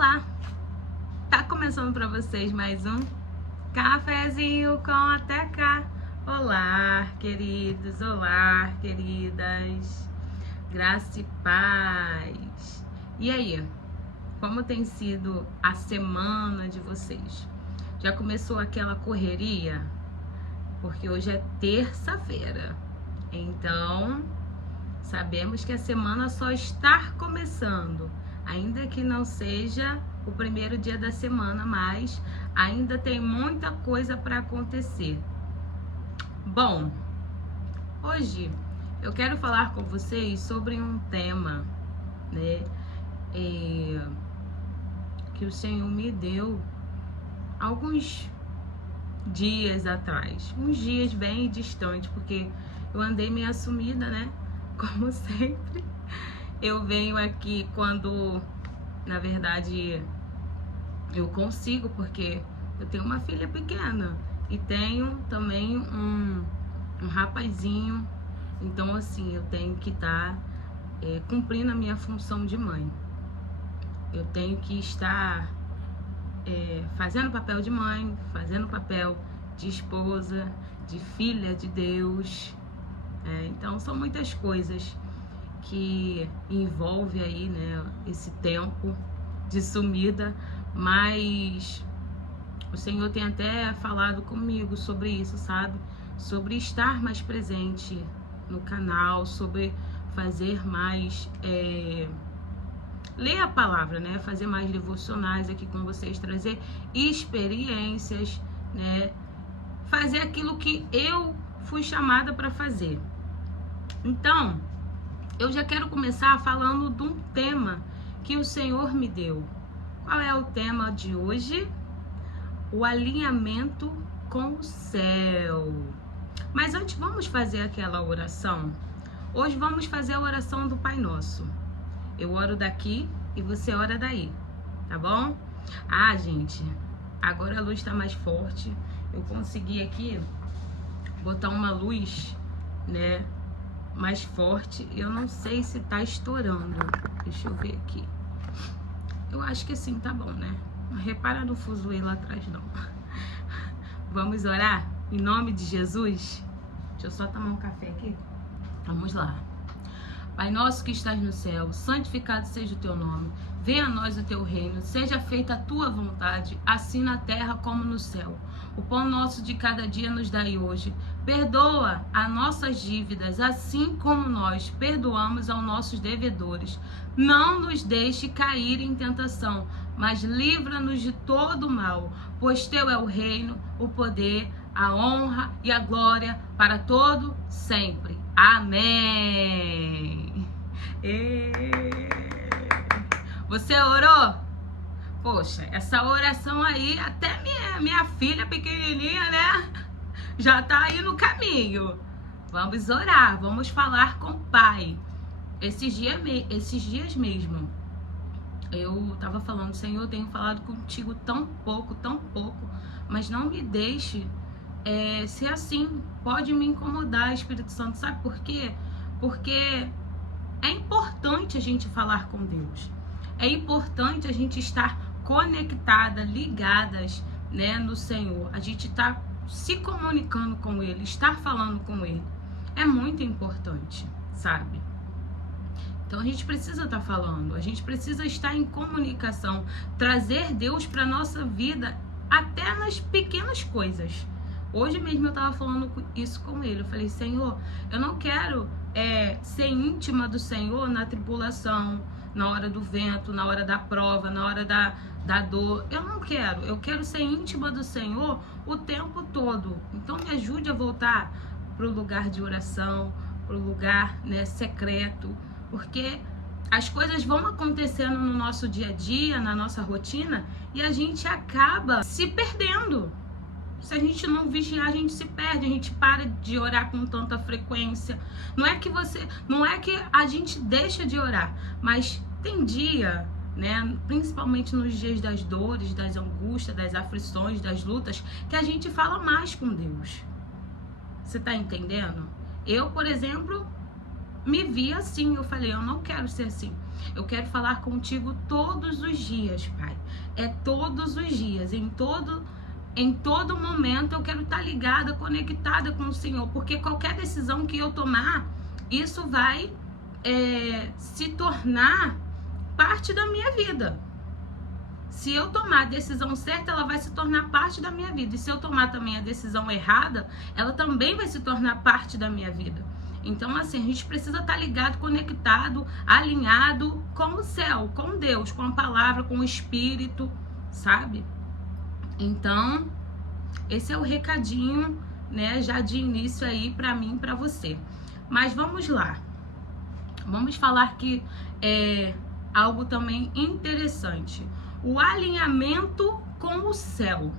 Olá, tá começando para vocês mais um cafezinho com a Teca. Olá, queridos, olá, queridas, graça e paz. E aí, como tem sido a semana de vocês? Já começou aquela correria? Porque hoje é terça-feira, então sabemos que a semana só está começando, ainda que não seja o primeiro dia da semana, mas ainda tem muita coisa para acontecer. Bom, hoje eu quero falar com vocês sobre um tema, né, que o Senhor me deu alguns dias atrás, uns dias bem distantes, porque eu andei meio sumida, né? Como sempre, eu venho aqui quando, na verdade, eu consigo, porque eu tenho uma filha pequena e tenho também um rapazinho, então assim, eu tenho que estar cumprindo a minha função de mãe. Eu tenho que estar fazendo papel de mãe, fazendo papel de esposa, de filha de Deus. Então são muitas coisas que envolve aí, né, esse tempo de sumida, mas o Senhor tem até falado comigo sobre isso, sabe? Sobre estar mais presente no canal, sobre fazer mais, ler a palavra, né? Fazer mais devocionais aqui com vocês, trazer experiências, né? Fazer aquilo que eu fui chamada para fazer. Então, eu já quero começar falando de um tema que o Senhor me deu. Qual é o tema de hoje? O alinhamento com o céu. Mas antes, vamos fazer aquela oração? Hoje vamos fazer a oração do Pai Nosso. Eu oro daqui e você ora daí, tá bom? Ah, gente, agora a luz tá mais forte. Eu consegui aqui botar uma luz, né, mais forte. Eu não sei se tá estourando. Deixa eu ver aqui. Eu acho que sim, tá bom, né? Não repara no fuzuê lá atrás, não. Vamos orar? Em nome de Jesus? Deixa eu só tomar um café aqui. Vamos lá. Pai nosso que estás no céu, santificado seja o teu nome. Venha a nós o teu reino. Seja feita a tua vontade, assim na terra como no céu. O pão nosso de cada dia nos dai hoje. Perdoa as nossas dívidas, assim como nós perdoamos aos nossos devedores. Não nos deixe cair em tentação, mas livra-nos de todo o mal. Pois teu é o reino, o poder, a honra e a glória para todo sempre. Amém. Você orou? Poxa, essa oração aí, até minha filha pequenininha, né, já tá aí no caminho. Vamos orar, vamos falar com o Pai. Esses dias mesmo, eu tava falando, Senhor, eu tenho falado contigo tão pouco, mas não me deixe ser assim. Pode me incomodar, Espírito Santo, sabe por quê? Porque é importante a gente falar com Deus. É importante a gente estar conectada, ligadas, né, no Senhor. A gente tá se comunicando com Ele, estar falando com Ele. É muito importante, sabe? Então a gente precisa estar falando, a gente precisa estar em comunicação, trazer Deus para nossa vida, até nas pequenas coisas. Hoje mesmo eu tava falando isso com ele. Eu falei, Senhor, eu não quero ser íntima do Senhor na tribulação, na hora do vento, na hora da prova, na hora da dor. Eu não quero. Eu quero ser íntima do Senhor o tempo todo. Então me ajude a voltar pro lugar de oração, pro lugar, né, secreto, porque as coisas vão acontecendo no nosso dia a dia, na nossa rotina, e a gente acaba se perdendo. Se a gente não vigiar, a gente se perde, a gente para de orar com tanta frequência. Não é que a gente deixa de orar, mas tem dia, né, principalmente nos dias das dores, das angústias, das aflições, das lutas, que a gente fala mais com Deus. Você tá entendendo? Eu, por exemplo, me vi assim. Eu falei, eu não quero ser assim. Eu quero falar contigo todos os dias, Pai. É todos os dias, em todo momento eu quero estar ligada, conectada com o Senhor, porque qualquer decisão que eu tomar, isso vai se tornar parte da minha vida. Se eu tomar a decisão certa, ela vai se tornar parte da minha vida. E se eu tomar também a decisão errada, ela também vai se tornar parte da minha vida. Então, assim, a gente precisa estar ligado, conectado, alinhado com o céu, com Deus, com a palavra, com o Espírito, sabe? Então, esse é o recadinho, né, já de início aí pra mim e pra você. Mas vamos lá. Vamos falar que é algo também interessante. O alinhamento com o céu.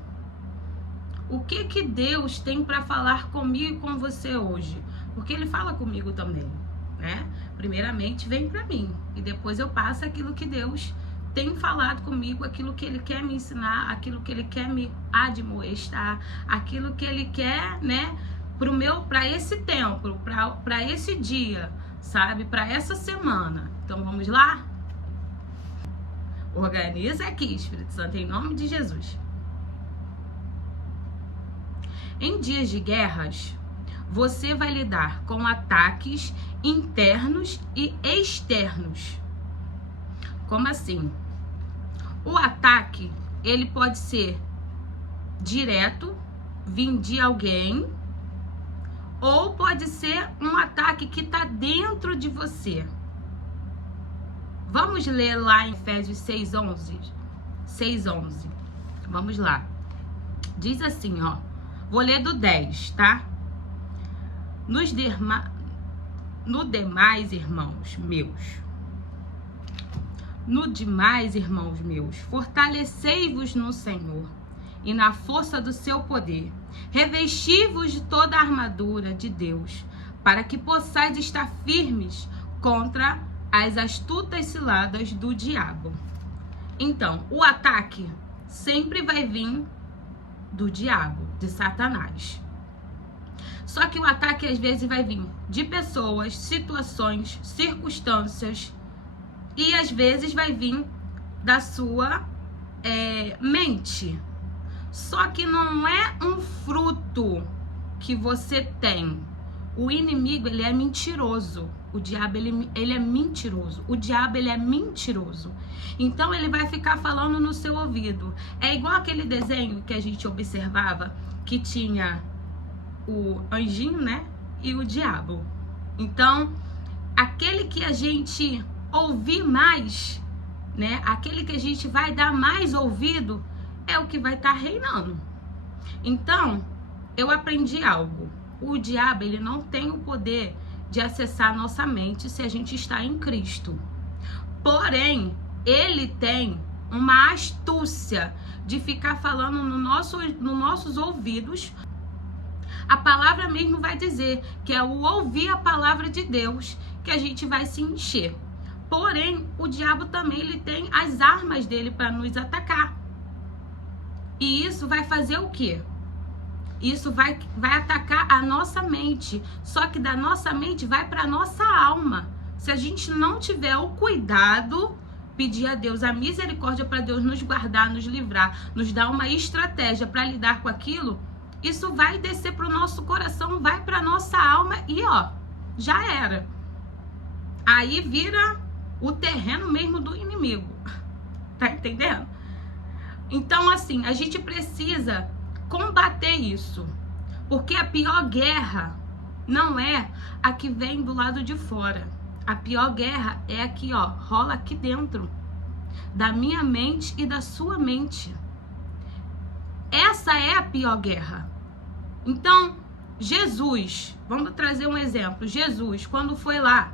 O que Deus tem para falar comigo e com você hoje? Porque Ele fala comigo também, né? Primeiramente vem para mim e depois eu passo aquilo que Deus tem falado comigo, aquilo que Ele quer me ensinar, aquilo que Ele quer me admoestar, aquilo que Ele quer, né? Para esse tempo, para esse dia, sabe? Para essa semana. Então vamos lá? Organiza aqui, Espírito Santo, em nome de Jesus. Em dias de guerras, você vai lidar com ataques internos e externos. Como assim? O ataque, ele pode ser direto, vir de alguém, ou pode ser um ataque que está dentro de você. Vamos ler lá em Efésios 6:11. 6:11. Vamos lá. Diz assim, ó. Vou ler do 10, tá? No demais, irmãos meus, fortalecei-vos no Senhor e na força do seu poder. Revesti-vos de toda a armadura de Deus, para que possais estar firmes contra as astutas ciladas do diabo. Então, o ataque sempre vai vir do diabo, de Satanás. Só que o ataque às vezes vai vir de pessoas, situações, circunstâncias, e às vezes vai vir da sua mente. Só que não é um fruto que você tem. O inimigo, ele é mentiroso. O diabo, ele é mentiroso. O diabo, ele é mentiroso. Então, ele vai ficar falando no seu ouvido. É igual aquele desenho que a gente observava, que tinha o anjinho, né? E o diabo. Então, aquele que a gente ouvir mais, né? Aquele que a gente vai dar mais ouvido, é o que vai estar reinando. Então, eu aprendi algo. O diabo, ele não tem o poder de acessar nossa mente se a gente está em Cristo. Porém, ele tem uma astúcia de ficar falando nos nossos ouvidos. A palavra mesmo vai dizer que é o ouvir a palavra de Deus que a gente vai se encher. Porém, o diabo também, ele tem as armas dele para nos atacar. E isso vai fazer o quê? Isso vai atacar a nossa mente. Só que da nossa mente vai para a nossa alma. Se a gente não tiver o cuidado, pedir a Deus a misericórdia para Deus nos guardar, nos livrar, nos dar uma estratégia para lidar com aquilo, isso vai descer para o nosso coração, vai para a nossa alma e ó, já era. Aí vira o terreno mesmo do inimigo. Tá entendendo? Então, assim, a gente precisa combater isso. Porque a pior guerra não é a que vem do lado de fora. A pior guerra é aqui, ó, rola aqui dentro. Da minha mente e da sua mente. Essa é a pior guerra. Então, Jesus, vamos trazer um exemplo. Jesus, quando foi lá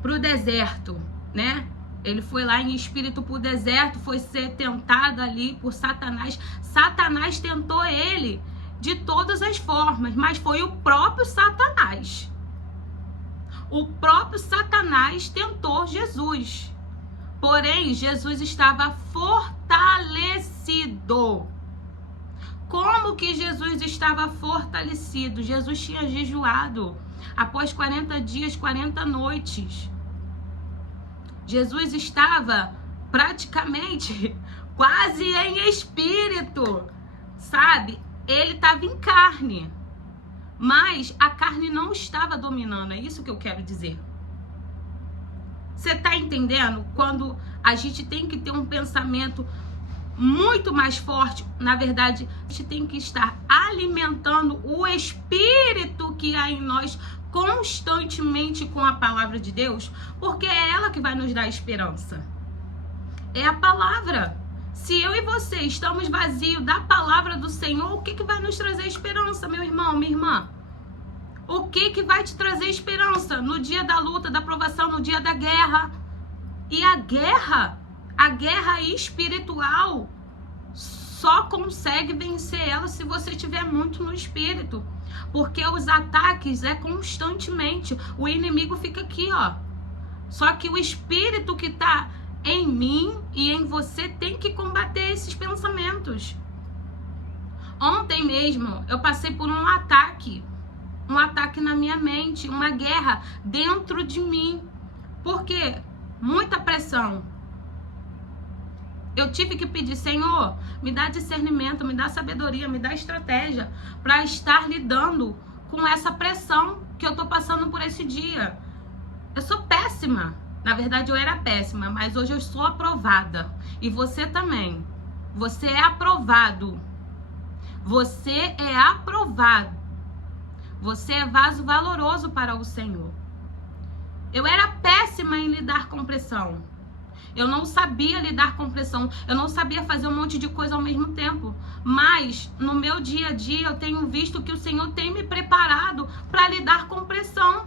pro deserto, né? Ele foi lá em espírito pro deserto, foi ser tentado ali por Satanás. Satanás tentou ele de todas as formas, mas foi o próprio Satanás. O próprio Satanás tentou Jesus. Porém, Jesus estava fortalecido. Como que Jesus estava fortalecido? Jesus tinha jejuado após 40 dias, 40 noites. Jesus estava praticamente quase em espírito, sabe? Ele estava em carne, mas a carne não estava dominando, é isso que eu quero dizer. Você está entendendo? Quando a gente tem que ter um pensamento muito mais forte, na verdade, a gente tem que estar alimentando o espírito que há em nós constantemente com a palavra de Deus, porque é ela que vai nos dar esperança. É a palavra. Se eu e você estamos vazios da palavra do Senhor, o que vai nos trazer esperança, meu irmão, minha irmã? O que vai te trazer esperança no dia da luta, da provação, no dia da guerra? E a guerra espiritual, só consegue vencer ela se você estiver muito no espírito. Porque os ataques é constantemente. O inimigo fica aqui, ó. Só que o espírito que está em mim e em você tem que combater esses pensamentos. Ontem mesmo eu passei por um ataque na minha mente, uma guerra dentro de mim. Por quê? Muita pressão. Eu tive que pedir, Senhor, me dá discernimento, me dá sabedoria, me dá estratégia para estar lidando com essa pressão que eu tô passando por esse dia. Eu sou péssima. Na verdade, eu era péssima, mas hoje eu sou aprovada. E você também. Você é aprovado. Você é aprovado. Você é vaso valoroso para o Senhor. Eu era péssima em lidar com pressão. Eu não sabia lidar com pressão. Eu não sabia fazer um monte de coisa ao mesmo tempo. Mas no meu dia a dia eu tenho visto que o Senhor tem me preparado para lidar com pressão.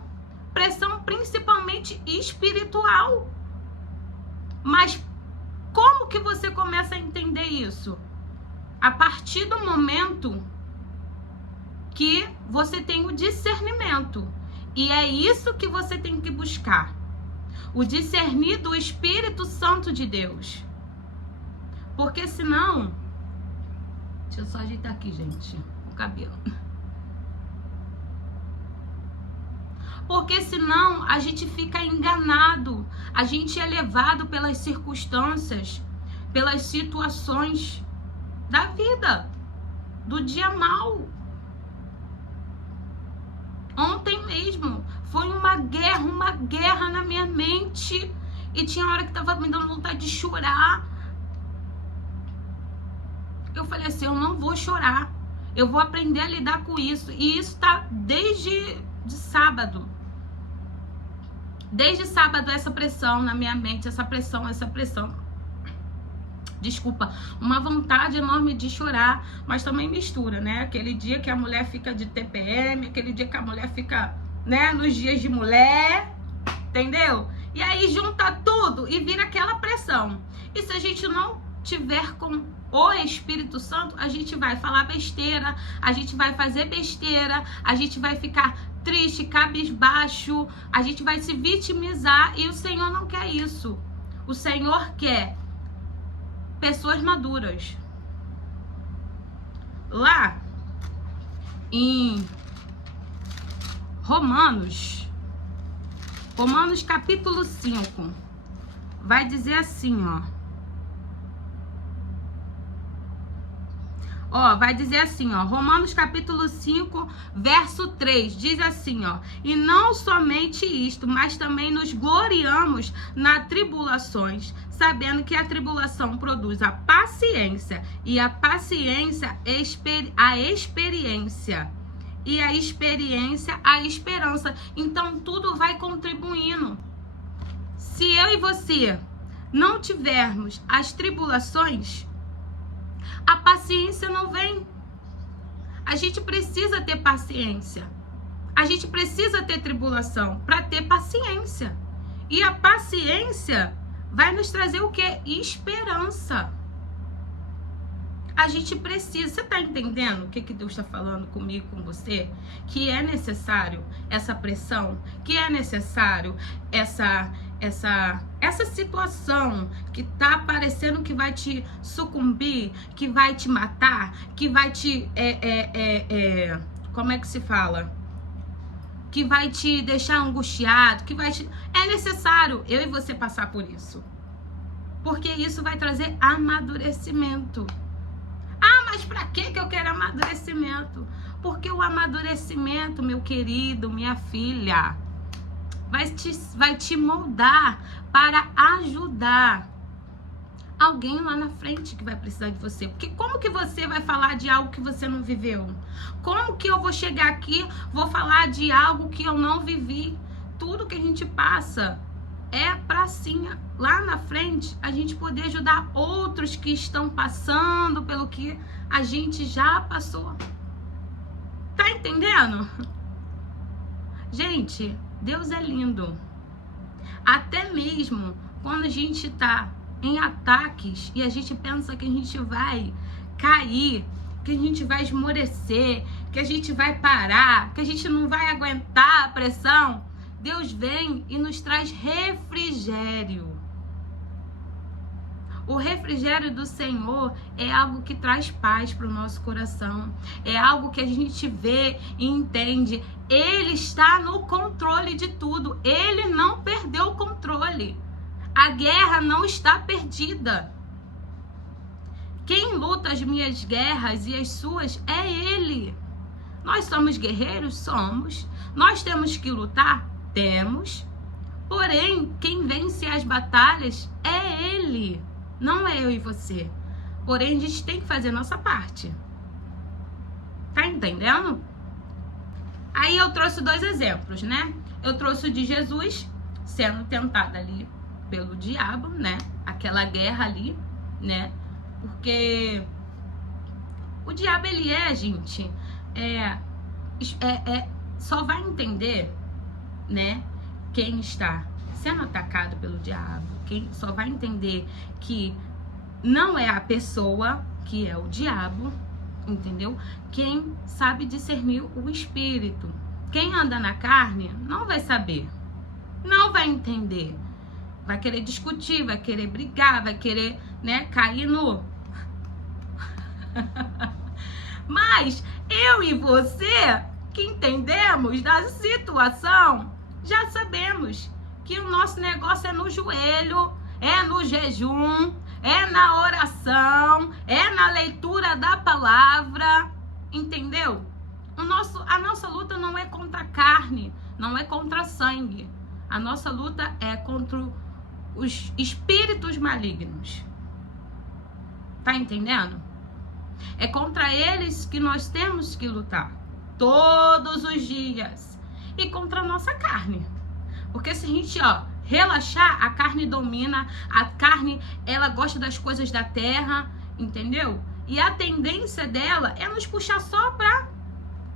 Pressão principalmente espiritual. Mas como que você começa a entender isso? A partir do momento que você tem o discernimento. E é isso que você tem que buscar. O discernir do Espírito Santo de Deus. Porque senão... Deixa eu só ajeitar aqui, gente, o cabelo. Porque senão a gente fica enganado. A gente é levado pelas circunstâncias, pelas situações da vida, do dia mal. Ontem mesmo foi uma guerra na minha mente. E tinha hora que tava me dando vontade de chorar. Eu falei assim, eu não vou chorar. Eu vou aprender a lidar com isso. E isso tá desde sábado. Desde sábado essa pressão na minha mente, essa pressão. Desculpa, uma vontade enorme de chorar, mas também mistura, né? Aquele dia que a mulher fica de TPM, aquele dia que a mulher fica, né, nos dias de mulher, entendeu? E aí junta tudo e vira aquela pressão. E se a gente não tiver com o Espírito Santo, a gente vai falar besteira, a gente vai fazer besteira, a gente vai ficar triste, cabisbaixo, a gente vai se vitimizar e o Senhor não quer isso. O Senhor quer pessoas maduras. Lá em Romanos capítulo 5, vai dizer assim, vai dizer assim, Romanos capítulo 5, verso 3, diz assim, e não somente isto, mas também nos gloriamos nas tribulações, sabendo que a tribulação produz a paciência, e a paciência a experiência, e a experiência a esperança. Então tudo vai contribuindo. Se eu e você não tivermos as tribulações, a paciência não vem. A gente precisa ter paciência. A gente precisa ter tribulação para ter paciência. E a paciência vai nos trazer o quê? Esperança. A gente precisa. Você está entendendo o que Deus está falando comigo, com você? Que é necessário essa pressão, que é necessário essa situação que tá parecendo que vai te sucumbir, que vai te matar, que vai te como é que se fala? Que vai te deixar angustiado, é necessário eu e você passar por isso. Porque isso vai trazer amadurecimento. Ah, mas pra que eu quero amadurecimento? Porque o amadurecimento, meu querido, minha filha, vai te moldar para ajudar alguém lá na frente que vai precisar de você. Porque como que você vai falar de algo que você não viveu? Como que eu vou chegar aqui, vou falar de algo que eu não vivi? Tudo que a gente passa é pra sim, lá na frente, a gente poder ajudar outros que estão passando pelo que a gente já passou. Tá entendendo? Gente, Deus é lindo. Até mesmo quando a gente tá em ataques e a gente pensa que a gente vai cair, que a gente vai esmorecer, que a gente vai parar, que a gente não vai aguentar a pressão, Deus vem e nos traz refrigério. O refrigério do Senhor é algo que traz paz para o nosso coração. É algo que a gente vê e entende. Ele está no controle de tudo. Ele não perdeu o controle. A guerra não está perdida. Quem luta as minhas guerras e as suas é Ele. Nós somos guerreiros? Somos. Nós temos que lutar? Temos. Porém, quem vence as batalhas é Ele. Não é eu e você. Porém, a gente tem que fazer a nossa parte. Tá entendendo? Aí eu trouxe 2 exemplos, né? Eu trouxe o de Jesus sendo tentado ali pelo diabo, né? Aquela guerra ali, né? Porque o diabo, ele gente, só vai entender, né? Quem está sendo atacado pelo diabo, quem só vai entender que não é a pessoa, que é o diabo, entendeu? Quem sabe discernir o espírito. Quem anda na carne não vai saber, não vai entender, vai querer discutir, vai querer brigar, vai querer, né, cair no... Mas eu e você, que entendemos da situação, já sabemos que o nosso negócio é no joelho, é no jejum, é na oração, é na leitura da palavra, entendeu? A nossa luta não é contra a carne, não é contra sangue. A nossa luta é contra os espíritos malignos. Tá entendendo? É contra eles que nós temos que lutar todos os dias. E contra a nossa carne. Porque se a gente, relaxar, a carne domina, a carne, ela gosta das coisas da terra, entendeu? E a tendência dela é nos puxar só pra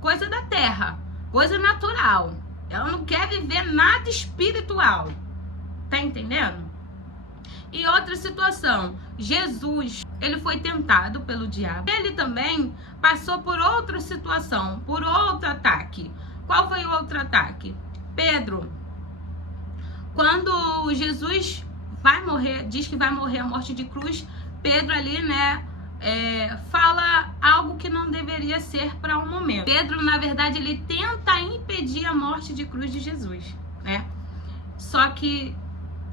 coisa da terra, coisa natural. Ela não quer viver nada espiritual. Tá entendendo? E outra situação, Jesus, ele foi tentado pelo diabo. Ele também passou por outra situação, por outro ataque. Qual foi o outro ataque? Pedro. Quando Jesus vai morrer, diz que vai morrer a morte de cruz, Pedro ali, né, fala algo que não deveria ser para um momento. Pedro, na verdade, ele tenta impedir a morte de cruz de Jesus, né? Só que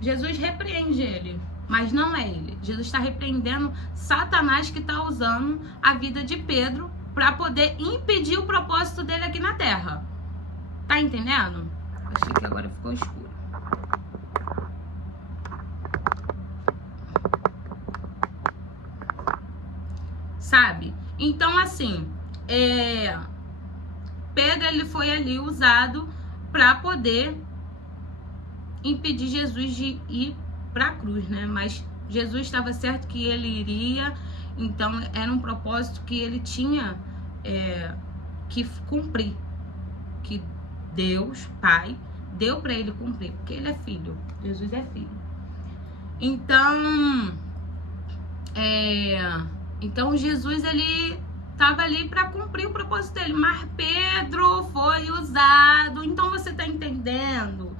Jesus repreende ele, mas não é ele. Jesus está repreendendo Satanás, que está usando a vida de Pedro para poder impedir o propósito dele aqui na terra. Tá entendendo? Achei que agora ficou escuro. Sabe? Então, assim, Pedro, ele foi ali usado para poder impedir Jesus de ir para a cruz, né? Mas Jesus estava certo que ele iria, então era um propósito que ele tinha que cumprir, que Deus, Pai, deu para ele cumprir, porque ele é filho, Jesus é filho. Então Jesus, ele estava ali para cumprir o propósito dele, mas Pedro foi usado. Então você está entendendo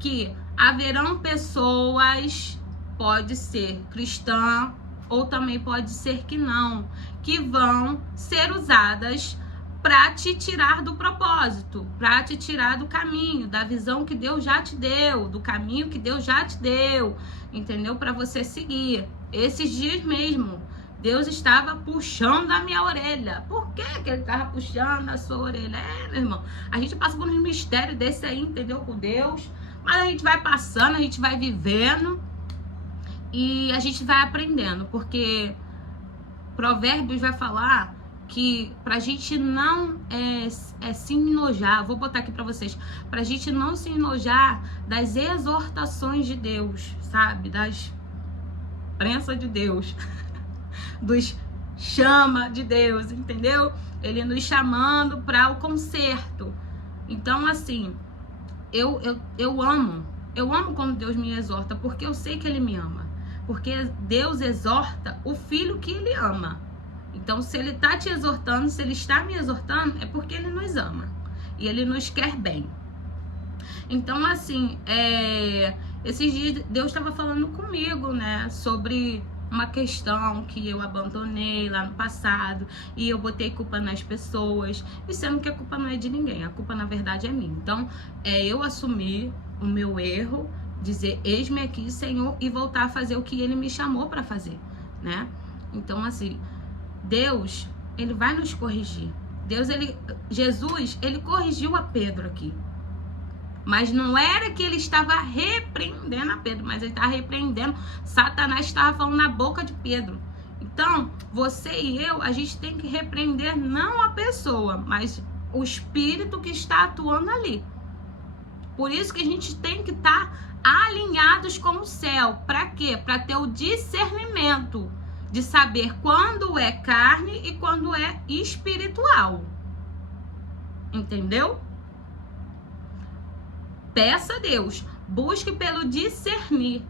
que haverão pessoas, pode ser cristã ou também pode ser que não, que vão ser usadas para te tirar do propósito, para te tirar do caminho, da visão que Deus já te deu, do caminho que Deus já te deu, entendeu? Para você seguir. Esses dias mesmo, Deus estava puxando a minha orelha. Por que que ele estava puxando a sua orelha? Meu irmão, a gente passa por um mistério desse aí, entendeu? Com Deus. Mas a gente vai passando, a gente vai vivendo e a gente vai aprendendo. Porque Provérbios vai falar que pra gente não se enojar, vou botar aqui pra vocês, pra gente não se enojar das exortações de Deus, sabe? Das prensas de Deus. Dos chama de Deus, entendeu? Ele nos chamando para o conserto. Então, assim, eu amo quando Deus me exorta, porque eu sei que Ele me ama. Porque Deus exorta o filho que Ele ama. Então, se Ele está te exortando, se Ele está me exortando, é porque Ele nos ama. E Ele nos quer bem. Então, assim, esses dias Deus estava falando comigo, né, sobre uma questão que eu abandonei lá no passado e eu botei culpa nas pessoas, e sendo que a culpa não é de ninguém, a culpa na verdade é minha. Então, eu assumir o meu erro, dizer, eis-me aqui, Senhor, e voltar a fazer o que Ele me chamou para fazer, né? Então, assim, Deus, Ele vai nos corrigir. Jesus, Ele corrigiu a Pedro aqui. Mas não era que Ele estava repreendendo a Pedro, mas Ele estava repreendendo. Satanás estava falando na boca de Pedro. Então, você e eu, a gente tem que repreender não a pessoa, mas o espírito que está atuando ali. Por isso que a gente tem que estar alinhados com o céu. Para quê? Para ter o discernimento de saber quando é carne e quando é espiritual. Entendeu? Peça a Deus, busque pelo discernir.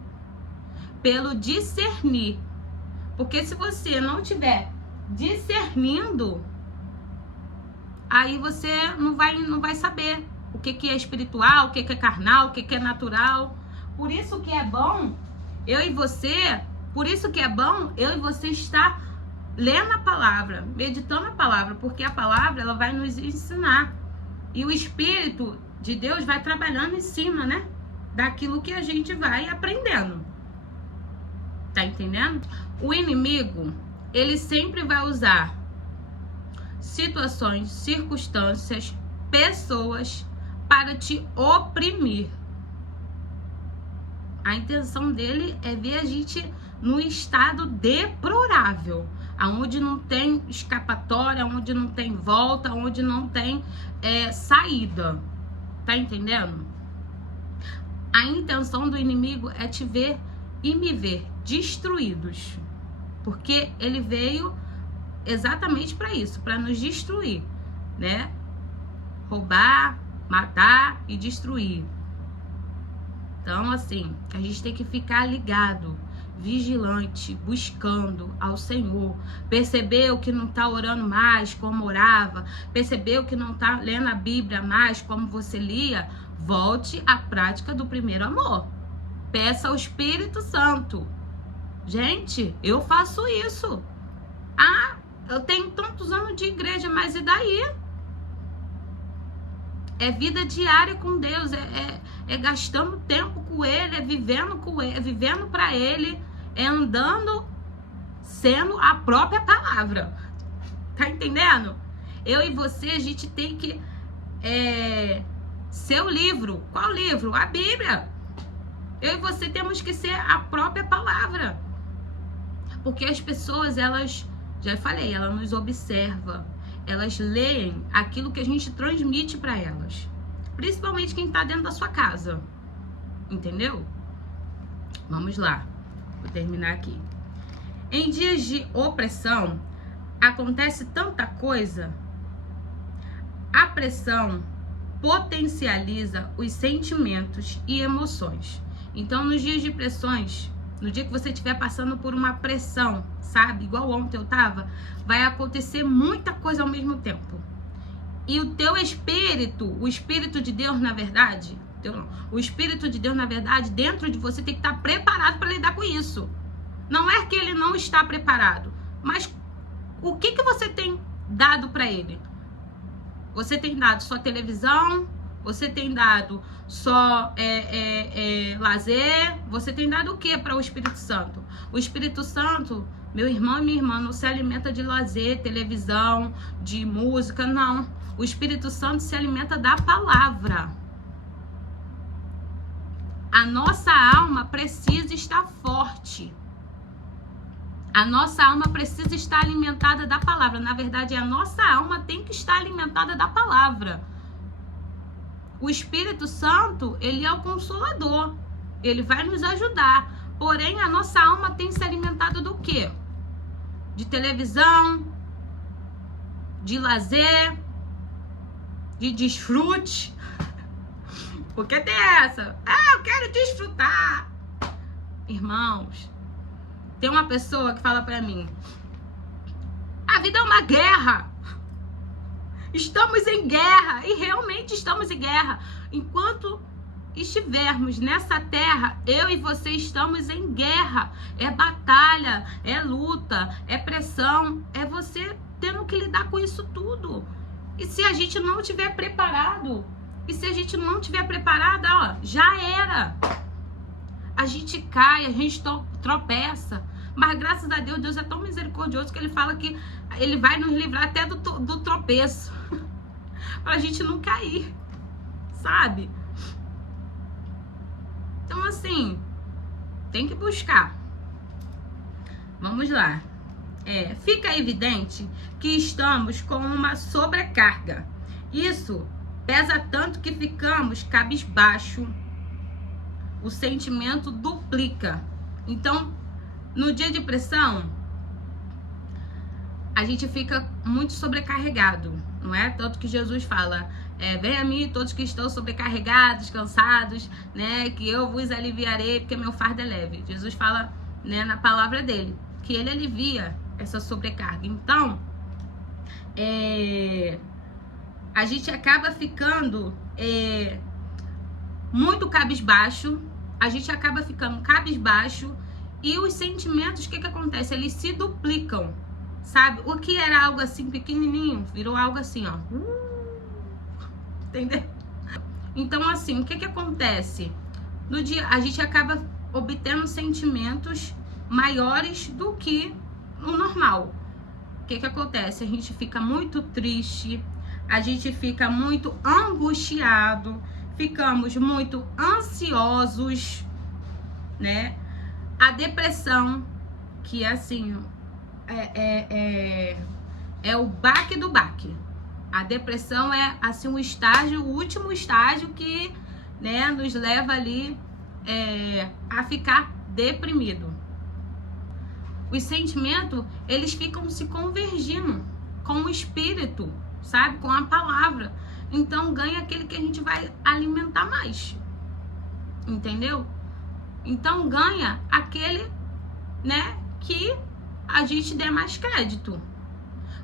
Pelo discernir. Porque se você não estiver discernindo, aí você não vai saber o que é espiritual, o que é carnal, o que é natural. Por isso que é bom eu e você estar lendo a palavra, meditando a palavra, porque a palavra ela vai nos ensinar. E o Espírito de Deus vai trabalhando em cima, né? Daquilo que a gente vai aprendendo. Tá entendendo? O inimigo, ele sempre vai usar situações, circunstâncias, pessoas para te oprimir. A intenção dele é ver a gente num estado deplorável, aonde não tem escapatória, onde não tem volta, onde não tem saída. Tá entendendo? A intenção do inimigo é te ver e me ver destruídos. Porque ele veio exatamente para isso, para nos destruir, né? Roubar, matar e destruir. Então, assim, a gente tem que ficar ligado, vigilante, buscando ao Senhor. Percebeu que não está orando mais como orava, percebeu que não está lendo a Bíblia mais como você lia, volte à prática do primeiro amor. Peça ao Espírito Santo. Gente, eu faço isso. Ah, eu tenho tantos anos de igreja, mas e daí? É vida diária com Deus, é gastando tempo com Ele, é vivendo com Ele, é vivendo para Ele, é andando sendo a própria palavra. Tá entendendo? Eu e você, a gente tem que ser o livro. Qual livro? A Bíblia. Eu e você temos que ser a própria palavra. Porque as pessoas, elas, já falei, elas nos observam. Elas leem aquilo que a gente transmite para elas. Principalmente quem está dentro da sua casa. Entendeu? Vamos lá. Vou terminar aqui. Em dias de opressão, acontece tanta coisa. A pressão potencializa os sentimentos e emoções. Então, nos dias de pressões, no dia que você estiver passando por uma pressão, sabe? Igual ontem eu tava, vai acontecer muita coisa ao mesmo tempo. E o teu espírito, o Espírito de Deus, na verdade, O Espírito de Deus, na verdade, dentro de você tem que estar preparado para lidar com isso. Não é que ele não está preparado, mas o que você tem dado para ele? Você tem dado só televisão? Você tem dado só lazer? Você tem dado o que para o Espírito Santo? O Espírito Santo, meu irmão e minha irmã, não se alimenta de lazer, televisão, de música, não. O Espírito Santo se alimenta da palavra. A nossa alma precisa estar forte. A nossa alma precisa estar alimentada da palavra. Na verdade, a nossa alma tem que estar alimentada da palavra. O Espírito Santo, ele é o consolador. Ele vai nos ajudar. Porém, a nossa alma tem se alimentado do quê? De televisão, de lazer, de desfrute. Porque tem essa. Eu quero desfrutar. Irmãos, tem uma pessoa que fala pra mim: a vida é uma guerra. Estamos em guerra. E realmente estamos em guerra. Enquanto estivermos nessa terra, eu e você estamos em guerra. É batalha, é luta, é pressão. É você tendo que lidar com isso tudo. E se a gente não estiver preparado, já era. A gente cai, a gente tropeça. Mas graças a Deus, Deus é tão misericordioso que ele fala que ele vai nos livrar até do tropeço. Pra gente não cair, sabe? Então assim, tem que buscar. Vamos lá. Fica evidente que estamos com uma sobrecarga. Isso pesa tanto que ficamos cabisbaixo. O sentimento duplica. Então, no dia de pressão, a gente fica muito sobrecarregado, não é? Tanto que Jesus fala: vem a mim todos que estão sobrecarregados, cansados, né? Que eu vos aliviarei, porque meu fardo é leve. Jesus fala, né, na palavra dele, que ele alivia essa sobrecarga. Então, a gente acaba ficando muito cabisbaixo. A gente acaba ficando cabisbaixo. E os sentimentos, o que acontece? Eles se duplicam, sabe? O que era algo assim pequenininho, virou algo assim, ó. Entendeu? Então, assim, o que acontece? No dia, a gente acaba obtendo sentimentos maiores do que o normal. O que acontece? A gente fica muito triste, a gente fica muito angustiado, ficamos muito ansiosos, né? A depressão, que assim, é o baque do baque. A depressão é assim o último estágio que, né, nos leva ali a ficar deprimido. Os sentimentos, eles ficam se convergindo com o espírito, sabe? Com a palavra. Então ganha aquele que a gente vai alimentar mais. Entendeu? Então ganha aquele, né, que a gente der mais crédito.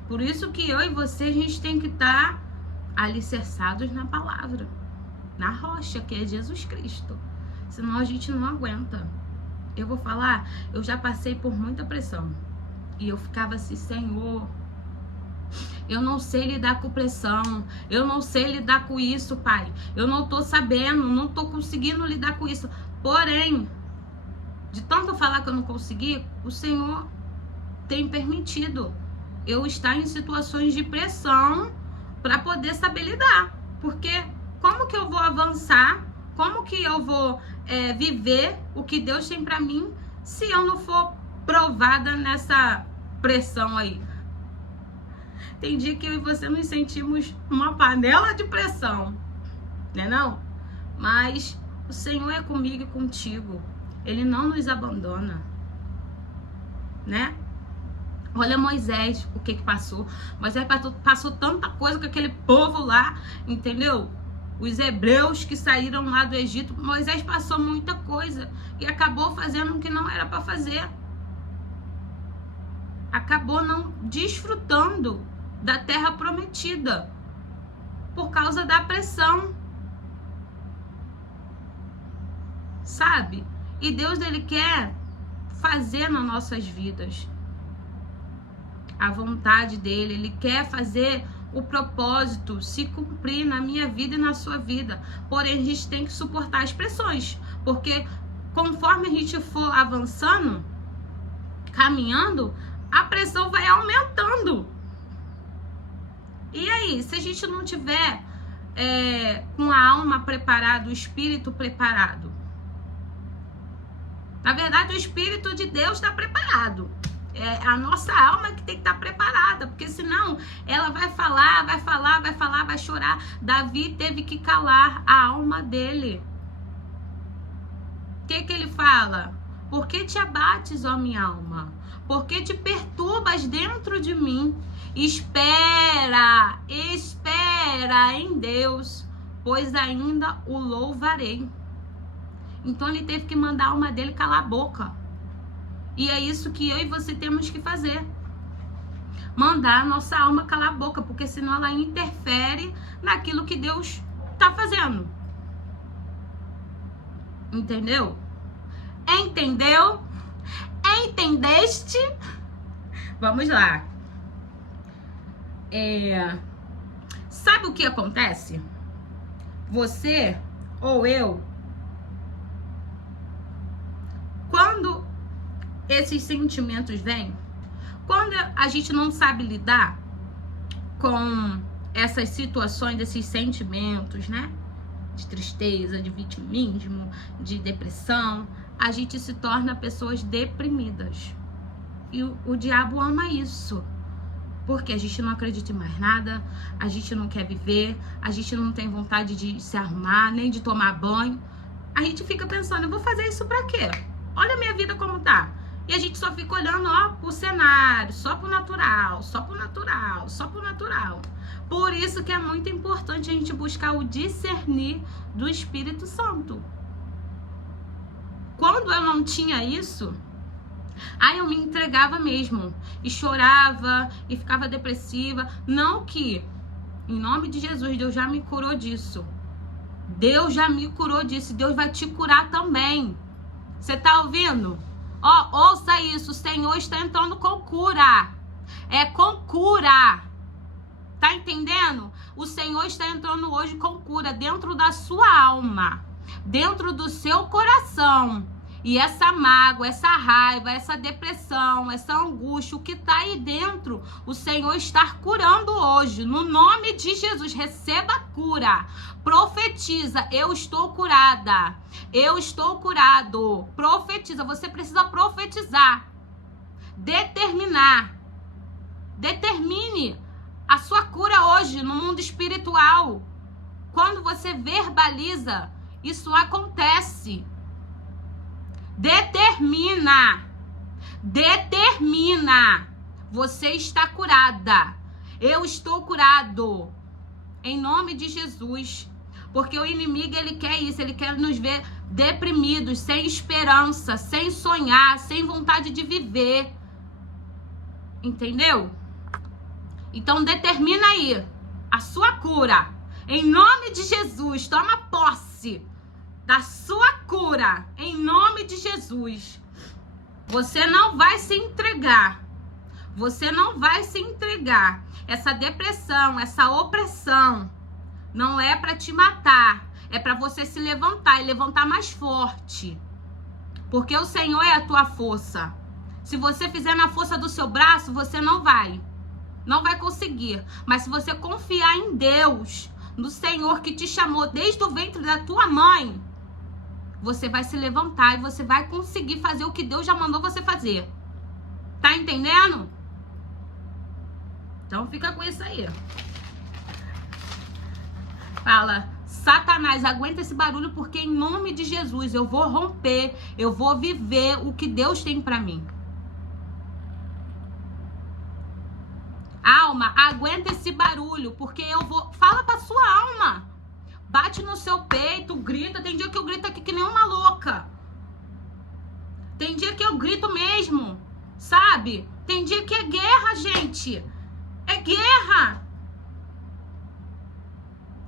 Por isso que eu e você, a gente tem que estar alicerçados na palavra, na rocha, que é Jesus Cristo. Senão a gente não aguenta. Eu vou falar, eu já passei por muita pressão. E eu ficava assim: Senhor, eu não sei lidar com pressão. Eu não sei lidar com isso, Pai. Eu não tô sabendo, não tô conseguindo lidar com isso. Porém, de tanto falar que eu não consegui, o Senhor tem permitido eu estar em situações de pressão para poder saber lidar. Porque como que eu vou avançar? Como que eu vou viver o que Deus tem para mim se eu não for provada nessa pressão aí? Tem dia que eu e você nos sentimos uma panela de pressão, né não? Mas o Senhor é comigo e contigo. Ele não nos abandona, né? Olha Moisés, o que passou. Moisés passou tanta coisa com aquele povo lá, entendeu? Os hebreus que saíram lá do Egito. Moisés passou muita coisa e acabou fazendo o que não era para fazer. Acabou não desfrutando da terra prometida por causa da pressão. sabe? E Deus, ele quer fazer nas nossas vidas a vontade dele, ele quer fazer o propósito se cumprir na minha vida e na sua vida. Porém, a gente tem que suportar as pressões, porque conforme a gente for avançando, caminhando, a pressão vai aumentando. E aí, se a gente não tiver com a alma preparada, o espírito preparado? Na verdade, o Espírito de Deus está preparado. É a nossa alma que tem que estar preparada, porque senão ela vai falar, vai chorar. Davi teve que calar a alma dele. O que ele fala? Por que te abates, ó minha alma? Por que te perturbas dentro de mim? Espera em Deus, pois ainda o louvarei. Então ele teve que mandar a alma dele calar a boca. E é isso que eu e você temos que fazer. Mandar a nossa alma calar a boca, porque senão ela interfere naquilo que Deus está fazendo. Entendeu? Entendeu? Entendeste? Vamos lá. Sabe o que acontece? Você ou eu, quando esses sentimentos vêm, quando a gente não sabe lidar com essas situações, esses sentimentos, né? De tristeza, de vitimismo, de depressão, a gente se torna pessoas deprimidas. E o diabo ama isso. Porque a gente não acredita em mais nada, a gente não quer viver, a gente não tem vontade de se arrumar, nem de tomar banho. A gente fica pensando, eu vou fazer isso pra quê? Olha a minha vida como tá. E a gente só fica olhando, pro cenário, só pro natural, só pro natural, só pro natural. Por isso que é muito importante a gente buscar o discernir do Espírito Santo. Quando eu não tinha isso, aí eu me entregava mesmo, e chorava, e ficava depressiva. Não que, em nome de Jesus, Deus já me curou disso. Deus já me curou disso, Deus vai te curar também. Você tá ouvindo? Ouça isso, o Senhor está entrando com cura. É com cura. Tá entendendo? O Senhor está entrando hoje com cura dentro da sua alma, dentro do seu coração. E essa mágoa, essa raiva, essa depressão, essa angústia, o que tá aí dentro, o Senhor está curando hoje. No nome de Jesus, receba cura. Profetiza, eu estou curada. Eu estou curado. Profetiza, você precisa profetizar. Determinar. Determine a sua cura hoje no mundo espiritual. Quando você verbaliza, isso acontece. Determina. Determina. Você está curada. Eu estou curado. Em nome de Jesus. Porque o inimigo, ele quer isso. Ele quer nos ver deprimidos, sem esperança, sem sonhar, sem vontade de viver. Entendeu? Então determina aí a sua cura. Em nome de Jesus. Toma posse da sua cura, em nome de Jesus. Você não vai se entregar. Você não vai se entregar. Essa depressão, essa opressão, não é para te matar. É para você se levantar e levantar mais forte. Porque o Senhor é a tua força. Se você fizer na força do seu braço, você não vai. Não vai conseguir. Mas se você confiar em Deus, no Senhor que te chamou desde o ventre da tua mãe, você vai se levantar e você vai conseguir fazer o que Deus já mandou você fazer. Tá entendendo? Então fica com isso aí. Fala, Satanás, aguenta esse barulho, porque em nome de Jesus eu vou romper, eu vou viver o que Deus tem pra mim. Alma, aguenta esse barulho, porque eu vou... Fala pra sua alma. Bate no seu peito, grita. Tem dia que eu grito aqui que nem uma louca. Tem dia que eu grito mesmo, sabe? Tem dia que é guerra, gente. É guerra.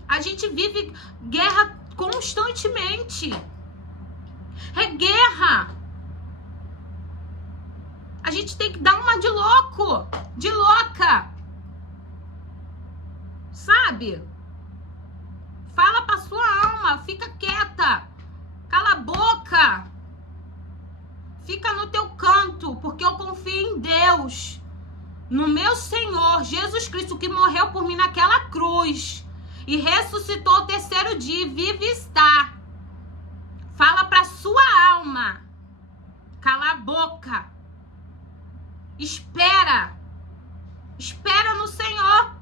A gente vive guerra constantemente. É guerra. A gente tem que dar uma de louco, de louca. Sabe? Fala pra sua alma, fica quieta. Cala a boca. Fica no teu canto, porque eu confio em Deus. No meu Senhor, Jesus Cristo, que morreu por mim naquela cruz. E ressuscitou o terceiro dia e vive está. Fala pra sua alma. Cala a boca. Espera. Espera no Senhor.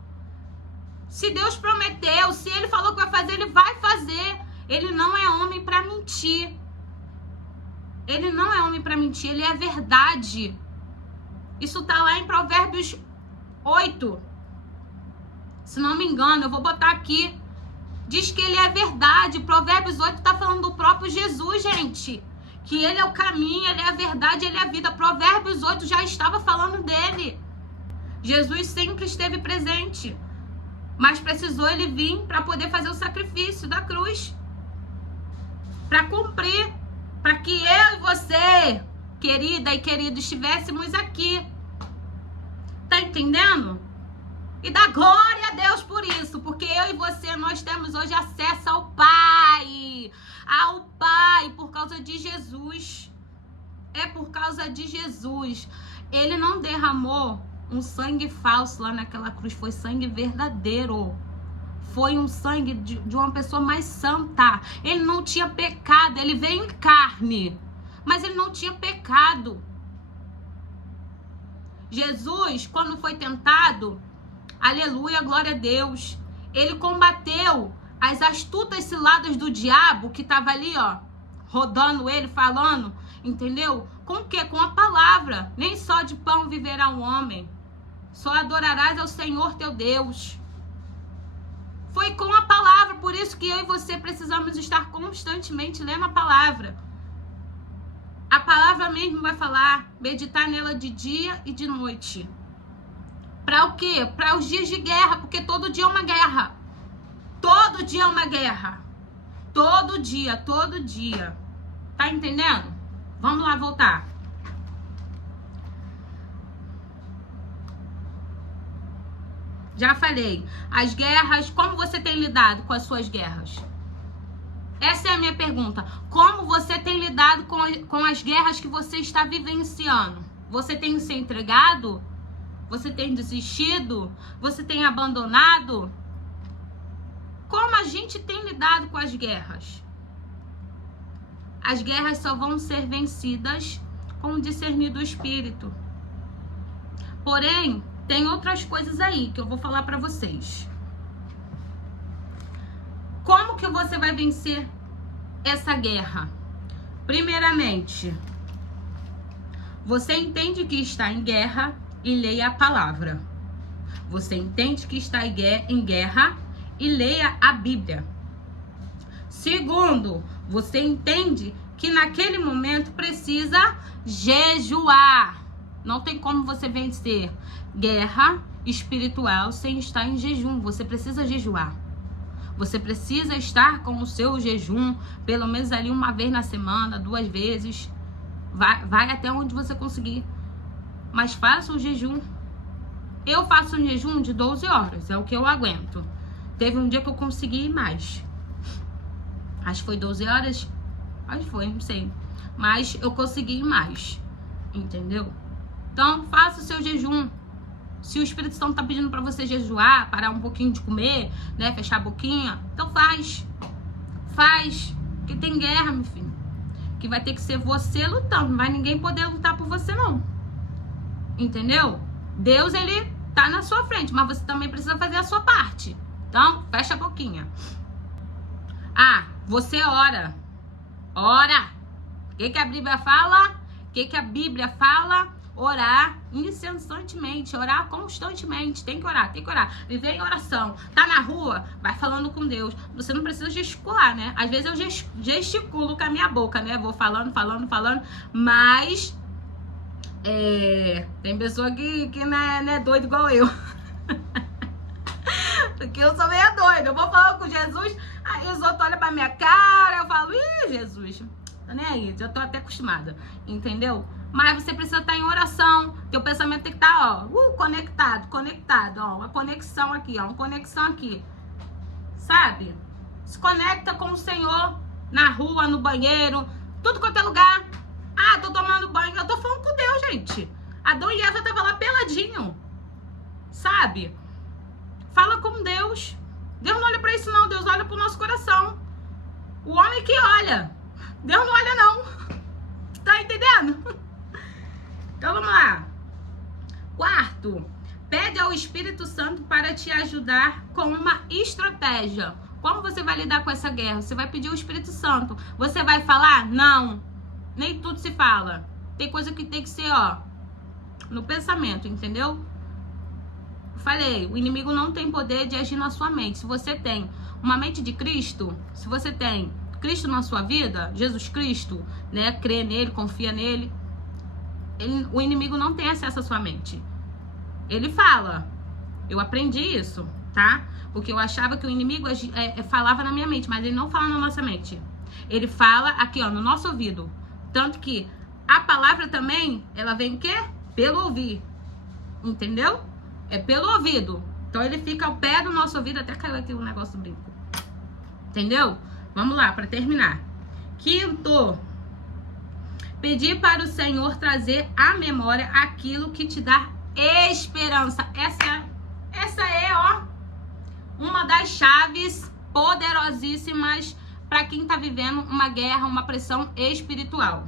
Se Deus prometeu, se Ele falou que vai fazer, Ele vai fazer. Ele não é homem pra mentir. Ele não é homem pra mentir, Ele é verdade. Isso tá lá em Provérbios 8. Se não me engano, eu vou botar aqui. Diz que Ele é verdade. Provérbios 8 tá falando do próprio Jesus, gente. Que Ele é o caminho, Ele é a verdade, Ele é a vida. Provérbios 8 já estava falando dele. Jesus sempre esteve presente. Mas precisou Ele vir para poder fazer o sacrifício da cruz. Para cumprir. Para que eu e você, querida e querido, estivéssemos aqui. Tá entendendo? E dá glória a Deus por isso. Porque eu e você, nós temos hoje acesso ao Pai. Ao Pai, por causa de Jesus. É por causa de Jesus. Ele não derramou um sangue falso lá naquela cruz. Foi sangue verdadeiro. Foi um sangue de uma pessoa mais santa. Ele não tinha pecado. Ele veio em carne. Mas ele não tinha pecado. Jesus, quando foi tentado, aleluia, glória a Deus, ele combateu as astutas ciladas do diabo que estava ali, ó, rodando ele, falando, entendeu? Com o quê? Com a palavra. Nem só de pão viverá um homem. Só adorarás ao Senhor teu Deus. Foi com a palavra, por isso que eu e você precisamos estar constantemente lendo a palavra. A palavra mesmo vai falar, meditar nela de dia e de noite. Para o quê? Para os dias de guerra, porque todo dia é uma guerra. Todo dia é uma guerra. Todo dia, todo dia. Tá entendendo? Vamos lá voltar. Já falei. As guerras, como você tem lidado com as suas guerras? Essa é a minha pergunta. Como você tem lidado com as guerras que você está vivenciando? Você tem se entregado? Você tem desistido? Você tem abandonado? Como a gente tem lidado com as guerras? As guerras só vão ser vencidas com o discernir do Espírito. Porém, tem outras coisas aí que eu vou falar para vocês. Como que você vai vencer essa guerra? Primeiramente, você entende que está em guerra e leia a palavra. Você entende que está em guerra e leia a Bíblia. Segundo, você entende que naquele momento precisa jejuar. Não tem como você vencer guerra espiritual sem estar em jejum. Você precisa jejuar. Você precisa estar com o seu jejum, pelo menos ali uma vez na semana, 2 vezes. Vai até onde você conseguir. Mas faça o jejum. Eu faço um jejum de 12 horas, é o que eu aguento. Teve um dia que eu consegui ir mais. Acho que foi 12 horas. Acho que foi, não sei. Mas eu consegui ir mais. Entendeu? Então, faça o seu jejum. Se o Espírito Santo tá pedindo pra você jejuar, parar um pouquinho de comer, né, fechar a boquinha, então faz. Faz. Porque tem guerra, meu filho. Que vai ter que ser você lutando. Não vai ninguém poder lutar por você, não. Entendeu? Deus, ele tá na sua frente, mas você também precisa fazer a sua parte. Então, fecha a boquinha. Ah, você ora. Ora. O que a Bíblia fala? O que a Bíblia fala? Orar incessantemente, orar constantemente. Tem que orar, tem que orar. Viver em oração. Tá na rua? Vai falando com Deus. Você não precisa gesticular, né? Às vezes eu gesticulo com a minha boca, né? Vou falando. Mas tem pessoa que não é doido igual eu. Porque eu sou meio doida. Eu vou falando com Jesus, aí os outros olham pra minha cara, eu falo, ih, Jesus, Tá nem aí, já tô até acostumada, entendeu? Mas você precisa estar em oração. Teu pensamento tem que estar, ó, conectado, ó. Uma conexão aqui, ó. Uma conexão aqui. Sabe? Se conecta com o Senhor na rua, no banheiro, tudo quanto é lugar. Ah, tô tomando banho. Eu tô falando com Deus, gente. Adão e Eva tava lá peladinho. Sabe? Fala com Deus. Deus não olha pra isso, não. Deus olha pro nosso coração. O homem que olha. Deus não olha, não. Tá entendendo? Então vamos lá. Quarto, pede ao Espírito Santo para te ajudar com uma estratégia. Como você vai lidar com essa guerra? Você vai pedir ao Espírito Santo. Você vai falar? Não. Nem tudo se fala. Tem coisa que tem que ser, ó, no pensamento, entendeu? Falei, o inimigo não tem poder de agir na sua mente. Se você tem uma mente de Cristo, se você tem Cristo na sua vida, Jesus Cristo, né, crê nele, confia nele, o inimigo não tem acesso à sua mente. Ele fala. Eu aprendi isso, tá? Porque eu achava que o inimigo falava na minha mente, mas ele não fala na nossa mente. Ele fala aqui, ó, no nosso ouvido. Tanto que a palavra também, ela vem o quê? Pelo ouvir. Entendeu? É pelo ouvido. Então ele fica ao pé do nosso ouvido. Até caiu aqui o negócio do brinco. Entendeu? Vamos lá, para terminar. Quinto, pedir para o Senhor trazer à memória aquilo que te dá esperança. Essa é, ó, uma das chaves poderosíssimas para quem tá vivendo uma guerra, uma pressão espiritual.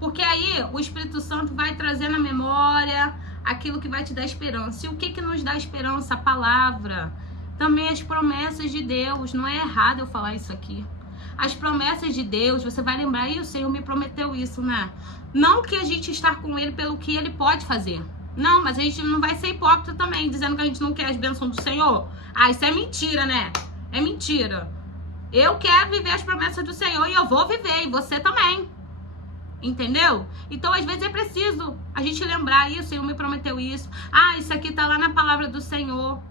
Porque aí o Espírito Santo vai trazer na memória aquilo que vai te dar esperança. E o que nos dá esperança? A palavra. Também as promessas de Deus. Não é errado eu falar isso aqui. As promessas de Deus, você vai lembrar, e o Senhor me prometeu isso, né? Não que a gente está com Ele pelo que Ele pode fazer. Não, mas a gente não vai ser hipócrita também, dizendo que a gente não quer as bênçãos do Senhor. Ah, isso é mentira, né? É mentira. Eu quero viver as promessas do Senhor e eu vou viver, e você também. Entendeu? Então, às vezes é preciso a gente lembrar, e o Senhor me prometeu isso. Ah, isso aqui tá lá na palavra do Senhor.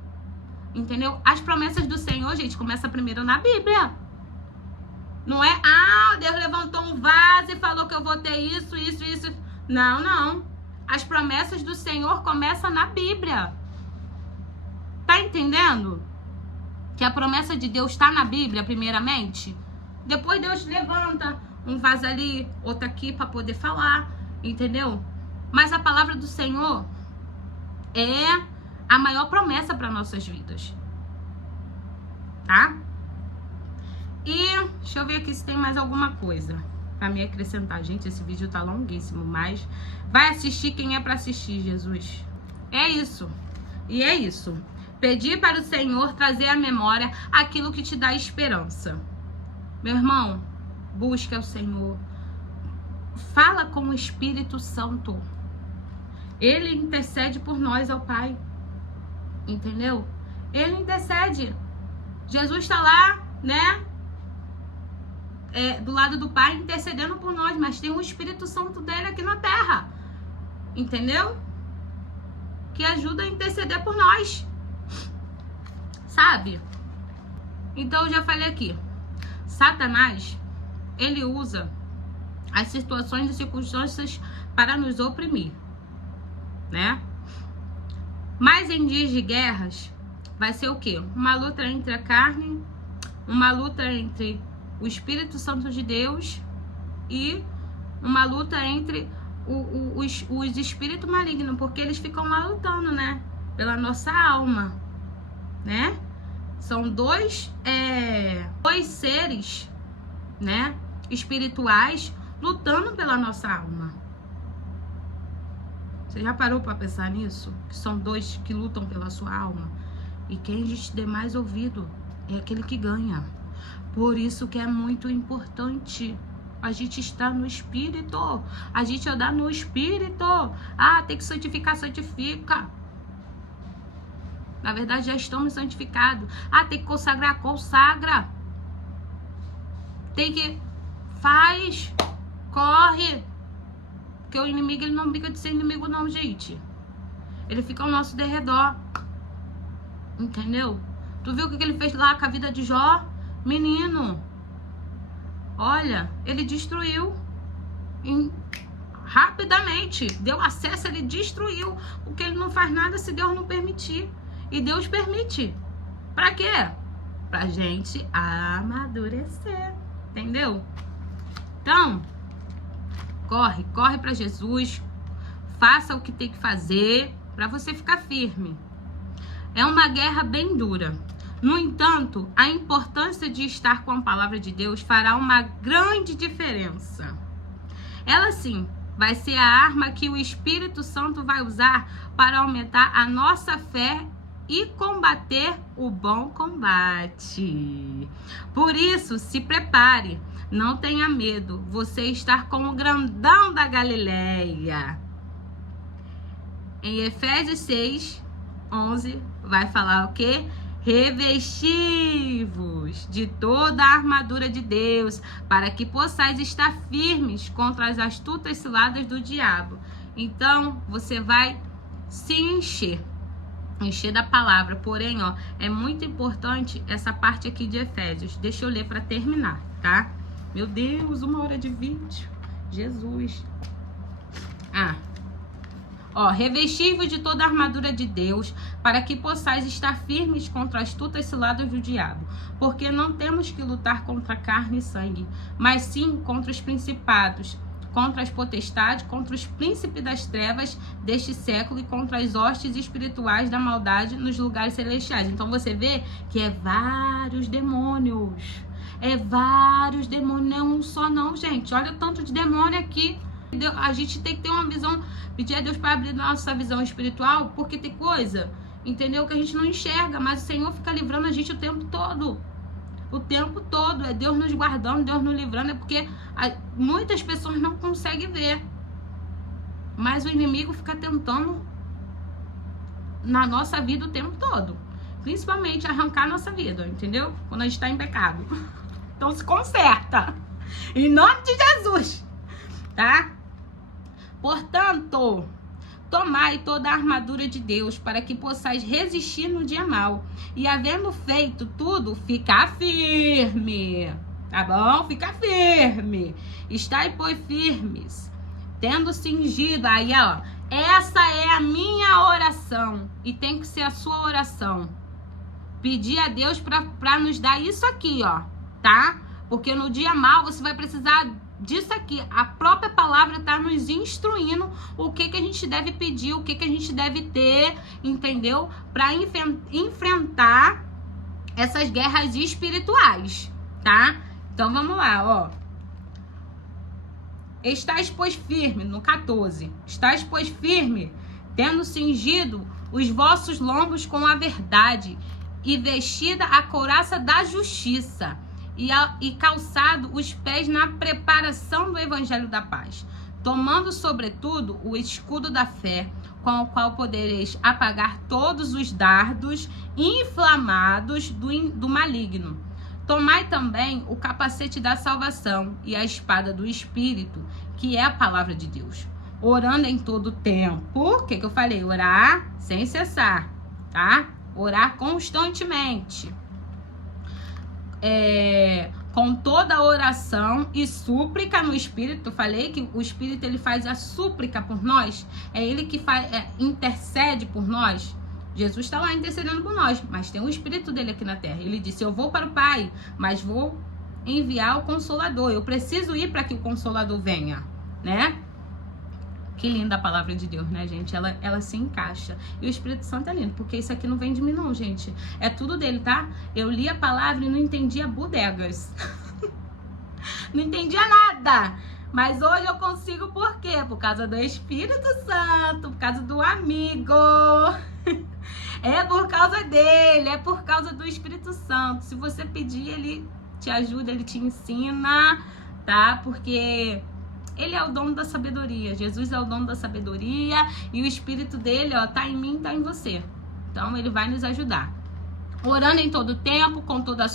Entendeu? As promessas do Senhor, gente, começa primeiro na Bíblia. Não é, Deus levantou um vaso e falou que eu vou ter isso. Não, não. As promessas do Senhor começam na Bíblia. Tá entendendo? Que a promessa de Deus está na Bíblia, primeiramente. Depois Deus levanta um vaso ali, outro aqui, para poder falar. Entendeu? Mas a palavra do Senhor é a maior promessa para nossas vidas. Tá? E deixa eu ver aqui se tem mais alguma coisa pra me acrescentar. Gente, esse vídeo tá longuíssimo, mas vai assistir quem é pra assistir, Jesus. É isso. E é isso. Pedir para o Senhor trazer à memória aquilo que te dá esperança. Meu irmão, busca o Senhor. Fala com o Espírito Santo. Ele intercede por nós ao Pai. Entendeu? Ele intercede. Jesus tá lá, né? Do lado do Pai, intercedendo por nós, mas tem o Espírito Santo dele aqui na terra, entendeu? Que ajuda a interceder por nós, sabe? Então eu já falei aqui, Satanás, ele usa as situações e circunstâncias para nos oprimir, né? Mas em dias de guerras, vai ser o quê? Uma luta entre a carne, uma luta entre o Espírito Santo de Deus e uma luta entre os espíritos malignos, porque eles ficam lá lutando, né? Pela nossa alma, né? São dois seres, né? Espirituais lutando pela nossa alma. Você já parou para pensar nisso? Que são dois que lutam pela sua alma. E quem a gente dê mais ouvido é aquele que ganha. Por isso que é muito importante a gente estar no Espírito. A gente andar no Espírito. Tem que santificar, santifica. Na verdade, já estamos santificados. Tem que consagrar, consagra. Tem que... Faz. Corre. Porque o inimigo, ele não briga de ser inimigo não, gente. Ele fica ao nosso derredor. Entendeu? Tu viu o que ele fez lá com a vida de Jó? Menino, Olha, ele destruiu rapidamente. Deu acesso, ele destruiu. Porque ele não faz nada se Deus não permitir. E Deus permite. Pra quê? Pra gente amadurecer. Entendeu? Então, corre pra Jesus. Faça o que tem que fazer pra você ficar firme. É uma guerra bem dura. No entanto, a importância de estar com a palavra de Deus fará uma grande diferença. Ela sim vai ser a arma que o Espírito Santo vai usar para aumentar a nossa fé e combater o bom combate. Por isso, se prepare, não tenha medo, você está com o grandão da Galileia. Em Efésios 6:11 vai falar o quê? Revesti-vos de toda a armadura de Deus, para que possais estar firmes contra as astutas ciladas do diabo. Então, você vai se encher da palavra. Porém, ó, é muito importante essa parte aqui de Efésios. Deixa eu ler para terminar, tá? Meu Deus, 1 hora de vídeo. Jesus. Revesti-vos de toda a armadura de Deus, para que possais estar firmes contra as astutas ciladas do diabo. Porque não temos que lutar contra carne e sangue, mas sim contra os principados, contra as potestades, contra os príncipes das trevas deste século e contra as hostes espirituais da maldade nos lugares celestiais. Então você vê que é vários demônios. Não é um só não, gente. Olha o tanto de demônio aqui. A gente tem que ter uma visão, pedir a Deus para abrir nossa visão espiritual, porque tem coisa, entendeu, que a gente não enxerga, mas o Senhor fica livrando a gente o tempo todo. O tempo todo, é Deus nos guardando, Deus nos livrando, é porque muitas pessoas não conseguem ver. Mas o inimigo fica tentando na nossa vida o tempo todo. Principalmente arrancar a nossa vida, entendeu? Quando a gente está em pecado. Então se conserta. Em nome de Jesus. Tá? Portanto, tomai toda a armadura de Deus para que possais resistir no dia mau. E havendo feito tudo, ficar firme. Tá bom? Fica firme. Estai, pois, firmes. Tendo cingido. Aí, ó. Essa é a minha oração. E tem que ser a sua oração. Pedir a Deus para nos dar isso aqui, ó. Tá? Porque no dia mau você vai precisar disso aqui. A própria palavra está nos instruindo o que a gente deve pedir, o que a gente deve ter, entendeu? Para enfrentar essas guerras espirituais, tá? Então vamos lá, ó. Estais, pois, firme, no 14. Estais, pois, firme, tendo cingido os vossos lombos com a verdade e vestida a couraça da justiça. E calçado os pés na preparação do evangelho da paz, tomando sobretudo o escudo da fé, com o qual podereis apagar todos os dardos inflamados do maligno. Tomai também o capacete da salvação e a espada do Espírito, que é a palavra de Deus, orando em todo tempo. O que eu falei? Orar sem cessar, tá? Orar constantemente. Com toda oração e súplica no Espírito. Falei que o Espírito ele faz a súplica por nós, é ele que intercede por nós. Jesus está lá intercedendo por nós, mas tem o Espírito dele aqui na terra. Ele disse: eu vou para o Pai, mas vou enviar o Consolador. Eu preciso ir para que o Consolador venha, né? Que linda a palavra de Deus, né, gente? Ela se encaixa. E o Espírito Santo é lindo, porque isso aqui não vem de mim, não, gente. É tudo dele, tá? Eu li a palavra e não entendia bodegas. Não entendia nada. Mas hoje eu consigo, por quê? Por causa do Espírito Santo, por causa do amigo. É por causa dele, é por causa do Espírito Santo. Se você pedir, ele te ajuda, ele te ensina, tá? Porque ele é o dono da sabedoria. Jesus é o dono da sabedoria. E o Espírito dele, ó, tá em mim, tá em você. Então, ele vai nos ajudar. Orando em todo tempo, com toda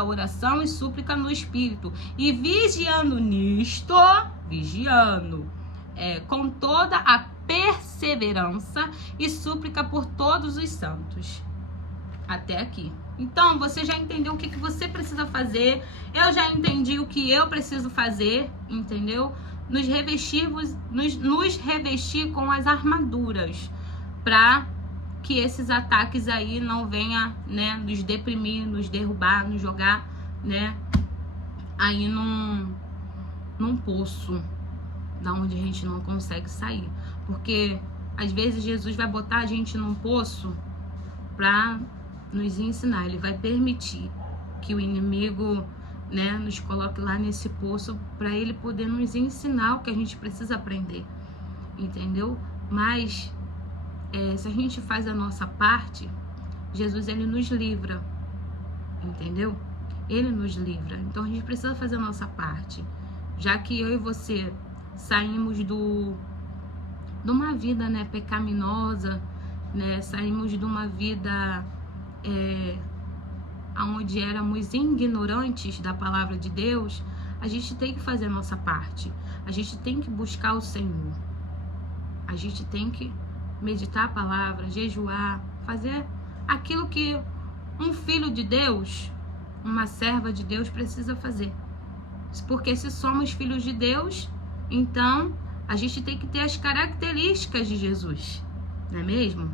a oração e súplica no Espírito. E vigiando nisto, com toda a perseverança e súplica por todos os santos. até aqui. Então, você já entendeu o que você precisa fazer, eu já entendi o que eu preciso fazer, entendeu? Nos revestir com as armaduras, para que esses ataques aí não venham, né, nos deprimir, nos derrubar, nos jogar, né, aí num poço da onde a gente não consegue sair. Porque às vezes Jesus vai botar a gente num poço para nos ensinar. Ele vai permitir que o inimigo, né, nos coloque lá nesse poço para ele poder nos ensinar o que a gente precisa aprender, entendeu? Mas se a gente faz a nossa parte, Jesus, ele nos livra, entendeu? Ele nos livra. Então a gente precisa fazer a nossa parte, já que eu e você saímos de uma vida, né, pecaminosa, né, saímos de uma vida onde éramos ignorantes da palavra de Deus. A gente tem que fazer a nossa parte, a gente tem que buscar o Senhor, a gente tem que meditar a palavra, jejuar, fazer aquilo que um filho de Deus, uma serva de Deus precisa fazer. Porque se somos filhos de Deus, então a gente tem que ter as características de Jesus, não é mesmo?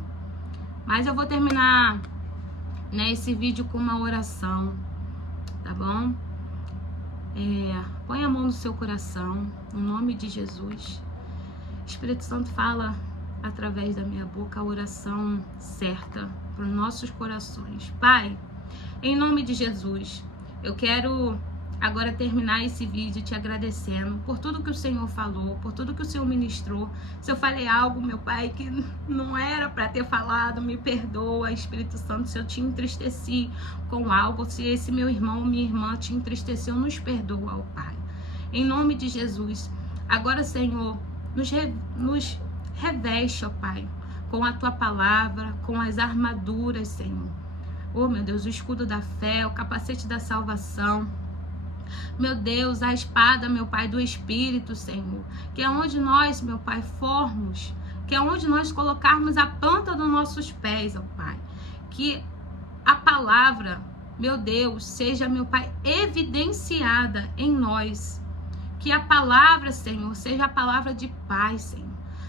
Mas eu vou terminar, né, esse vídeo com uma oração, tá bom? Põe a mão no seu coração, no nome de Jesus. Espírito Santo, fala através da minha boca a oração certa para os nossos corações. Pai, em nome de Jesus, eu quero agora terminar esse vídeo te agradecendo por tudo que o Senhor falou, por tudo que o Senhor ministrou. Se eu falei algo, meu Pai, que não era para ter falado, me perdoa, Espírito Santo. Se eu te entristeci com algo, se esse meu irmão ou minha irmã te entristeceu, nos perdoa, ó Pai. Em nome de Jesus, agora, Senhor, nos reveste, ó Pai, com a Tua palavra, com as armaduras, Senhor. Oh, meu Deus, o escudo da fé, o capacete da salvação. Meu Deus, a espada, meu Pai, do Espírito, Senhor. Que é onde nós, meu Pai, formos, que é onde nós colocarmos a planta dos nossos pés, ó Pai. Que a palavra, meu Deus, seja, meu Pai, evidenciada em nós. Que a palavra, Senhor, seja a palavra de paz, Senhor.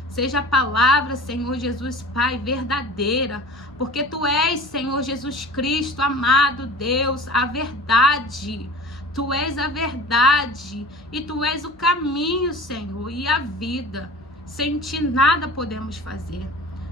Seja a palavra, Senhor Jesus, Pai, verdadeira. Porque Tu és, Senhor Jesus Cristo, amado Deus, a verdade. Tu és a verdade e Tu és o caminho, Senhor, e a vida. Sem Ti nada podemos fazer.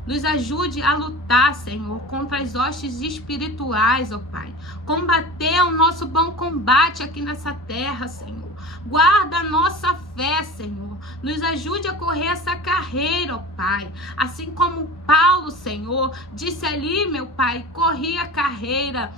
Nos ajude a lutar, Senhor, contra as hostes espirituais, ó Pai. Combater o nosso bom combate aqui nessa terra, Senhor. Guarda a nossa fé, Senhor. Nos ajude a correr essa carreira, ó Pai. Assim como Paulo, Senhor, disse ali, meu Pai, corri a carreira,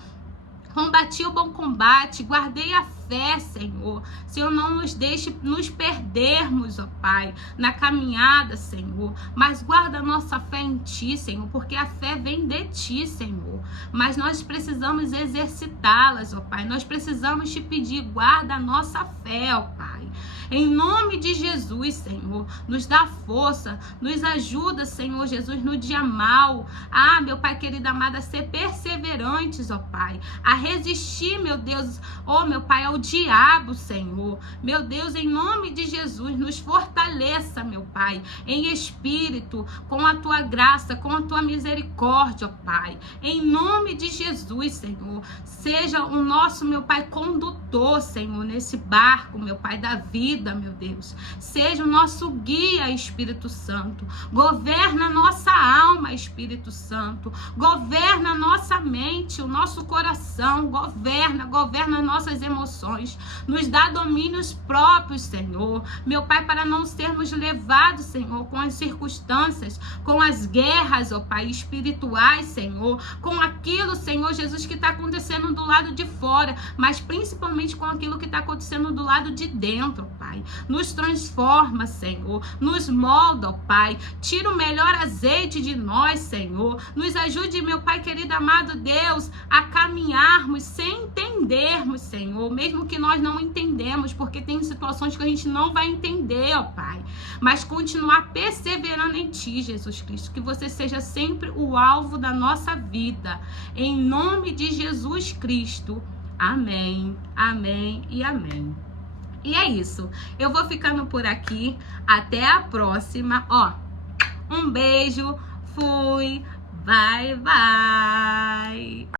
combati o bom combate, guardei a fé, Senhor. Senhor, não nos deixe nos perdermos, ó Pai, na caminhada, Senhor. Mas guarda a nossa fé em Ti, Senhor, porque a fé vem de Ti, Senhor. Mas nós precisamos exercitá-las, ó Pai. Nós precisamos Te pedir, guarda a nossa fé, ó Pai. Em nome de Jesus, Senhor, nos dá força, nos ajuda, Senhor Jesus, no dia mal. Ah, meu Pai querido amado, a ser perseverantes, ó Pai, a resistir, meu Deus, ó meu Pai, ao diabo, Senhor. Meu Deus, em nome de Jesus, nos fortaleça, meu Pai, em espírito, com a Tua graça, com a Tua misericórdia, ó Pai. Em nome de Jesus, Senhor, seja o nosso, meu Pai, condutor, Senhor, nesse barco, meu Pai, da vida, meu Deus. Seja o nosso guia, Espírito Santo. Governa a nossa alma, Espírito Santo. Governa a nossa mente, o nosso coração. Governa nossas emoções. Nos dá domínios próprios, Senhor. Meu Pai, para não sermos levados, Senhor, com as circunstâncias, com as guerras, ó Pai, espirituais, Senhor. Com aquilo, Senhor Jesus, que está acontecendo do lado de fora, mas principalmente com aquilo que está acontecendo do lado de dentro, Pai. Pai. Nos transforma, Senhor. Nos molda, ó Pai. Tira o melhor azeite de nós, Senhor. Nos ajude, meu Pai querido, amado Deus, a caminharmos sem entendermos, Senhor. Mesmo que nós não entendemos, porque tem situações que a gente não vai entender, ó Pai. Mas continuar perseverando em Ti, Jesus Cristo. Que você seja sempre o alvo da nossa vida. Em nome de Jesus Cristo. Amém, amém e amém. E é isso. Eu vou ficando por aqui. Até a próxima. Ó, um beijo. Fui. Bye, bye.